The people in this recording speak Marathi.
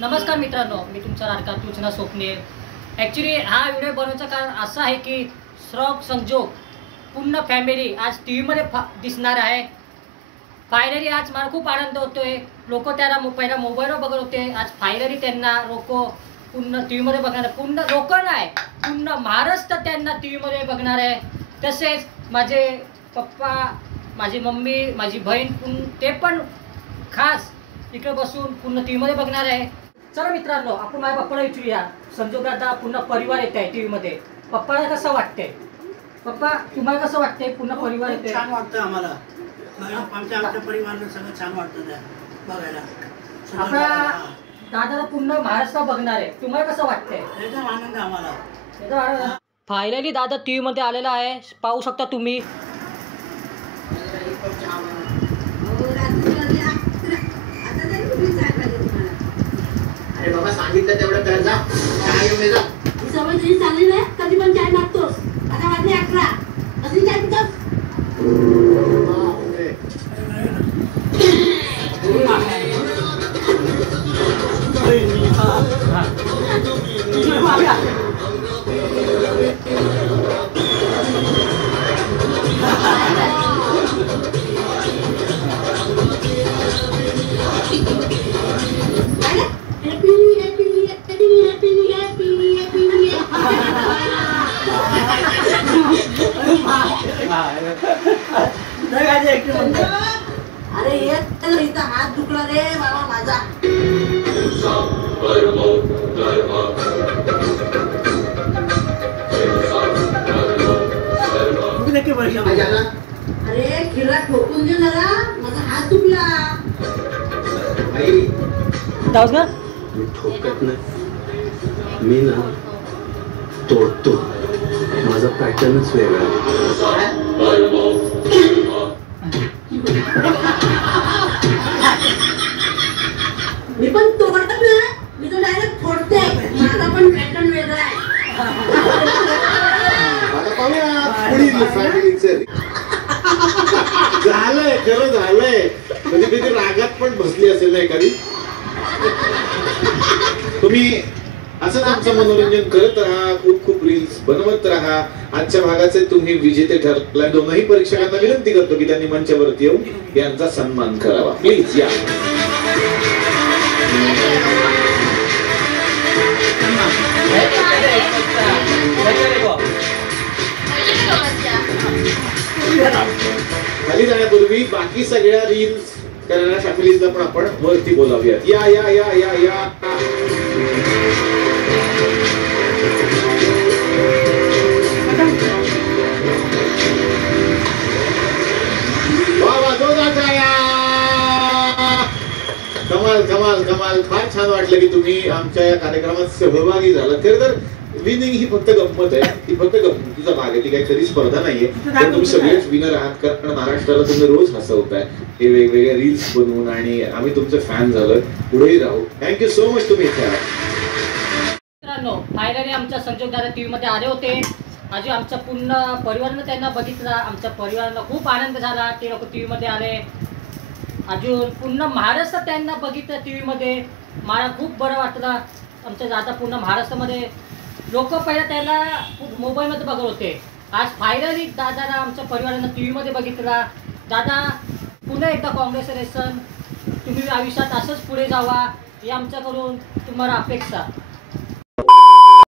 नमस्कार मित्रांनो, मी तुमचा लाडका तुचना स्वप्नील। ॲक्च्युली हा व्हिडिओ बनवण्याचं कारण असं आहे की श्रॉक संजोग पूर्ण फॅमिली आज टी व्हीमध्ये दिसणार आहे। फायनली आज मला खूप आनंद होतोय। लोक त्याला पहिला मोबाईलवर बघत होते, आज फायनली त्यांना लोक पूर्ण टी व्हीमध्ये बघणार आहे। पूर्ण लोक नाही, पूर्ण महाराष्ट्र त्यांना टी व्हीमध्ये बघणार आहे। तसेच माझे पप्पा, माझी मम्मी, माझी बहीण ते पण खास इकडे बसून पूर्ण टी व्हीमध्ये बघणार आहे। चला मित्रांनो, आपण माझ्या पप्पाला विचारूया, संजोग दादा पूर्ण परिवार येत आहे टी व्हीमध्ये, पप्पाला कसं वाटतंय? पप्पा, तुम्हाला कसं वाटतंय पूर्ण परिवार येते? छान वाटतं आम्हाला, आमच्या परिवाराला सगळं छान वाटतं त्या बघायला। आपला दादाला पूर्ण महाराष्ट्र बघणार आहे, तुम्हाला कसं वाटतंय? एकदम आनंद आम्हाला। फायनली दादा टी व्हीमध्ये आलेला आहे, पाहू शकता तुम्ही। अरे बाबा, सांगितलं तेवढं कर जा, चहा घेऊन ये जा। सवय तरी चालली नाही, कधी पण चाय मागतोस। आता वाजले 11, अजून चाय पितोस? अरे इथं हात दुखला रे बाबा माझा। अरे खिळा ठोकून दे जरा, माझा हात दुखला। मी ठोकत नाही, मी ना तोडतो, माझा पॅटर्नच वेगळा आहे। मी पण तोडत ना, मी तो डायरेक्ट फोडते, माझा पण पॅटर्न वेगळा आहे। झालंय, खरं झालंय। कधी कधी रागात पण बसली असेल ना एखादी। तुम्ही असंच आमचं मनोरंजन करत राहा, खूप खूप रील्स बनवत राहा। आजच्या भागाचे तुम्ही विजेते ठरला। दोनही परीक्षकांना विनंती करतो की त्यांनी मंचावरती येऊन यांचा सन्मान करावा, प्लीज या। खाली जाण्यापूर्वी बाकी सगळ्या रील्स करणाऱ्या फॅमिलीजला पण आपण वरती बोलावूयात। या या या या या कमाल कमाल कमाल, फार छान वाटलं की तुम्ही आमच्या या कार्यक्रमात सहभागी झाला। खरं तर विनिंग ही फक्त गंमत आहे, ती फक्त गंमतीचा भाग आहे, ती काही खरी स्पर्धा नाहीये। पण तुम्ही सगळेच विनर आहात, कारण महाराष्ट्राला तुम्ही रोज हसवताय हे वेगवेगळे रील्स बनवून, आणि आम्ही तुमचे फॅन झालो, पुढेही राहू। थँक्यू सो मच तुम्ही इथे आहात। मित्रांनो, फायनली आमच्या संजोग दादा टी व्हीमध्ये आले होते। अजून आमच्या पूर्ण परिवारानं त्यांना बघितला, आमच्या परिवाराला खूप आनंद झाला, ते लोक टी व्हीमध्ये आले। अजून पूर्ण महाराष्ट्र त्यांना बघितलं टी व्हीमध्ये, मला खूप बरं वाटलं। आमच्या दादा पूर्ण महाराष्ट्रामध्ये लोक पहिला त्याला मोबाईलमध्ये बघत होते, आज फायनली दादाला आमच्या परिवारानं टी व्हीमध्ये बघितला। दादा, पुन्हा एकदा कॉंग्रॅच्युलेशन, तुम्ही आयुष्यात असंच पुढे जावा ही आमच्याकडून तुम्हाला अपेक्षा।